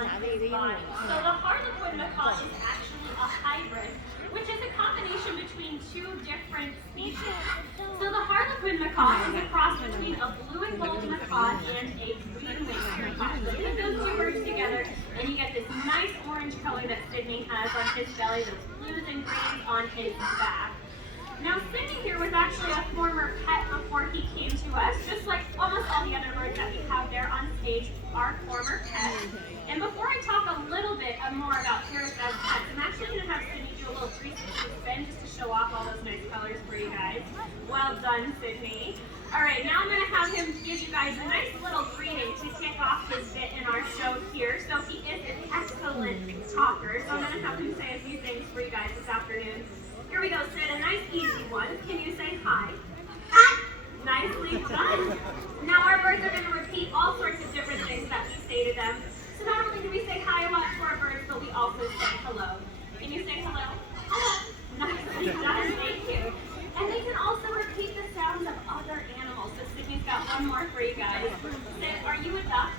on his body. So the Harlequin macaw is actually a hybrid, which is a combination between two different species. So the Harlequin macaw is a cross between a blue and gold macaw and a green-winged macaw. So put those two birds together, and you get this nice orange color that Sydney has on his belly, those blues and greens on his back. Now, Sydney here was actually a former pet before he came to us, just like almost all the other birds that we have there on stage are former pets. And before I talk a little bit more about parrots as pets, I'm actually going to have Sydney do a little 360 spin just to show off all those nice colors for you guys. Well done, Sydney. All right, now I'm going to have him give you guys a nice little greeting to kick off his bit in our show here. So he is an excellent talker, so I'm going to have him say a few things for you guys this afternoon. Here we go, Sid, a nice easy one. Can you say hi? Hi. Nicely done. Now our birds are going to repeat all sorts of different things that we say to them. So not only do we say hi a lot to our birds, but we also say hello. Can you say hello? Hello. Nicely done, thank you. And they can also repeat the sounds of other animals. So Sydney's got one more for you guys. Sid, are you a duck?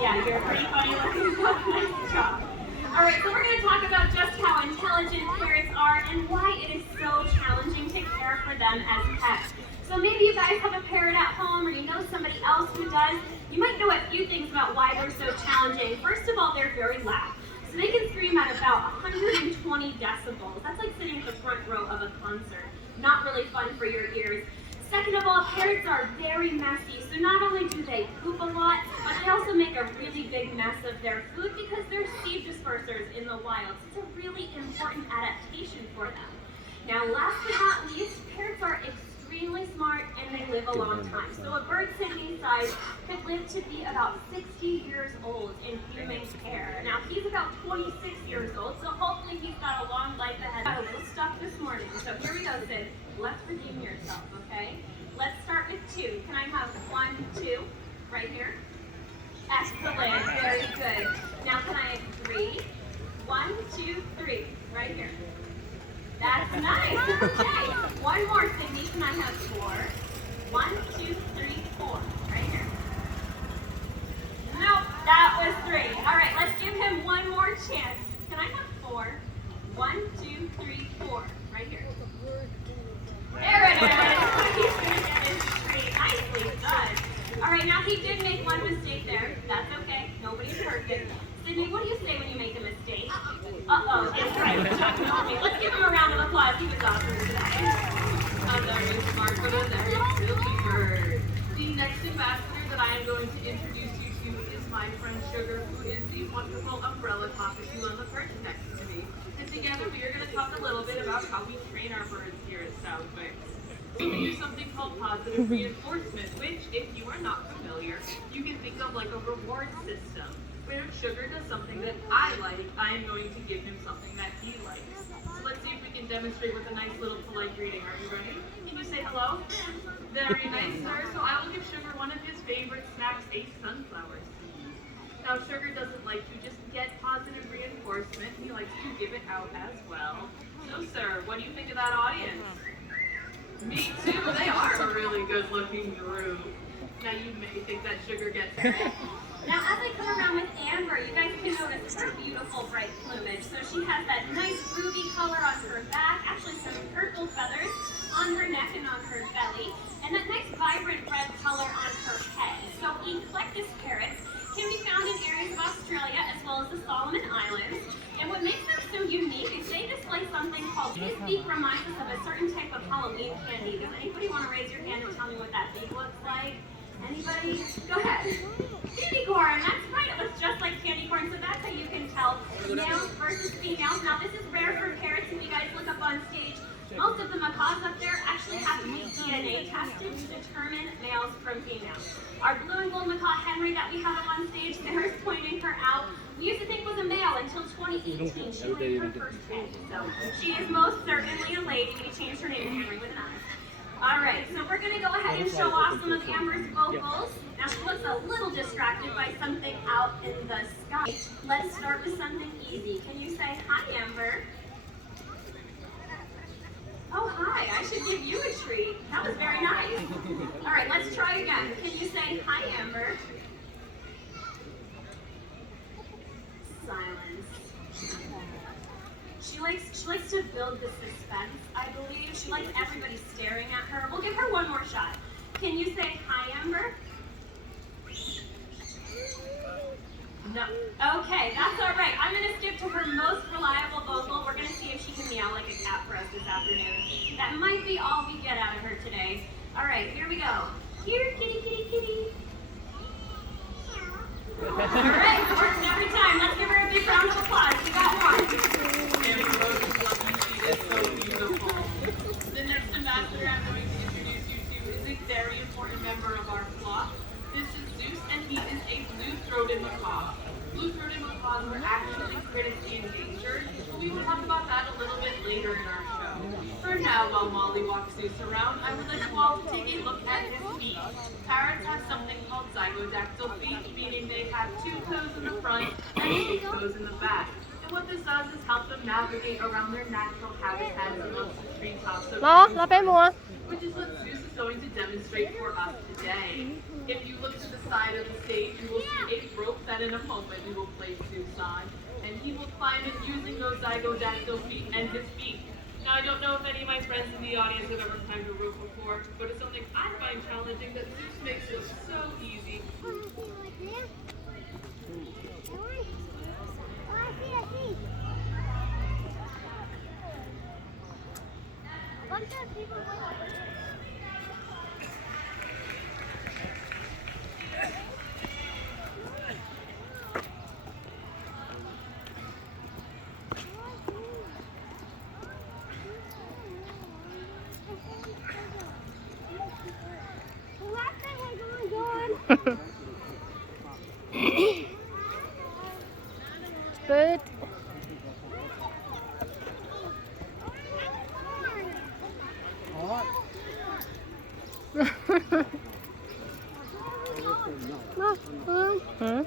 Yeah, you're a pretty funny looking duck. Nice job. Alright, so we're going to talk about just how intelligent parrots are and why it is so challenging to care for them as pets. So maybe you guys have a parrot at home or you know somebody else who does. You might know a few things about why they're so challenging. First of all, they're very loud. So they can scream at about 120 decibels. That's like sitting at the front row of a concert. Not really fun for your ears. Second of all, parrots are very messy, so not only do they poop a lot, but they also make a really big mess of their food because they're seed dispersers in the wild. So it's a really important adaptation for them. Now, last but not least, parrots are extremely smart and they live a long time. So a bird Sydney's size could live to be about 60 years old in human care. Now, he's about 26 years old, so hopefully he's got a long life ahead. Got a little stuff this morning, so here we go, Sid. Let's redeem yourself, okay? Let's start with 2. Can I have 1, 2, right here? Excellent, very good. Now can I have 3? 1, 2, 3, right here. That's nice, okay. One more, Sydney, can I have 4? 1, 2, 3, 4, right here. Nope, that was 3. All right, let's give him one more chance. Can I have 4? 1, 2, 3, 4, right here. There it is. He's going to get his treat. Nicely done. All right, now he did make one mistake there. That's okay. Nobody's perfect. Sydney, what do you say when you make a mistake? Uh-oh. That's right. Okay, let's give him a round of applause. He was awesome today. I'm very smart, but a very silly bird. The next ambassador that I am going to introduce you to is my friend Sugar, who is the wonderful umbrella cockatoo on the perch next to me. And together we are going to talk a little bit about how we train our birds here at Saib. We do something called positive reinforcement, which, if you are not familiar, you can think of like a reward system. Where if Sugar does something that I like, I am going to give him something that he likes. So let's see if we can demonstrate with a nice little polite greeting. Are you ready? Can you say hello? Very nice, sir. So I will give Sugar one of his favorite snacks, a sunflower seed. Now, Sugar doesn't like to just get positive reinforcement. He likes to give it out as well. So, sir, what do you think of that audience? Me too. They are a really good-looking group. Now, you may think that Sugar gets it. Now, as I come around with Amber, you guys can notice her beautiful bright plumage. So she has that nice ruby color on her back, actually some purple feathers on her neck and on her belly, and that nice vibrant red color on her head. So eclectus parrots can be found in areas of Australia as well as the Solomon Islands. And what makes them so unique is they display something called, this beak reminds us of a certain type of Halloween candy. Does anybody want to raise your hand and tell me what that beak looks like? Anybody? Go ahead. Candy corn, that's right. It looks just like candy corn, so that's how you can tell males versus females. Now this is rare for parrots, and you guys look up on stage. Most of the macaws up there actually have to be DNA tested to determine males from females. Our blue and gold macaw Henry that we have up on stage, Sarah's pointing her out. We used to think was a male until 2018. She laid her first egg. So she is most certainly a lady. We changed her name to Henry with an I. All right, so we're going to go ahead and show off some of Amber's vocals. Now she looks a little distracted by something out in the sky. Let's start with something easy. Can you say hi, Amber? Oh, hi. I should give you a treat. That was very nice. All right, let's try again. Can you say hi, Amber? likes to build the suspense, I believe. She likes everybody staring at her. We'll give her one more shot. Can you say hi, Amber? No. Okay, that's all right. I'm going to stick to her most reliable vocal. We're going to see if she can meow like a cat for us this afternoon. That might be all we get out of her today. All right, here we go. Here, kitty, kitty, kitty. All right, works every time. Let's give her a big round of applause. We got one. It's so beautiful. The next ambassador I'm going to introduce you to is a very important member of our flock. This is Zeus, and he is a blue-throated macaw. Blue-throated macaws are actually critically endangered, but we will talk about that a little bit later in our show. For now, while Molly walks Zeus around, I would like you all to take a look at his feet. Parrots have something called zygodactyl feet, meaning they have 2 toes in the front and 8 toes in the back. And what this does is help them navigate around their natural habitats amongst the treetops of which is what Zeus is going to demonstrate for us today. If you look to the side of the stage, you will see a rope that in a moment we will place Zeus on, and he will climb it using those zygodactyl feet and his feet. Now, I don't know if any of my friends in the audience have ever climbed a rope before, but it's something I find challenging that Zeus makes look so easy. Bird. Huh?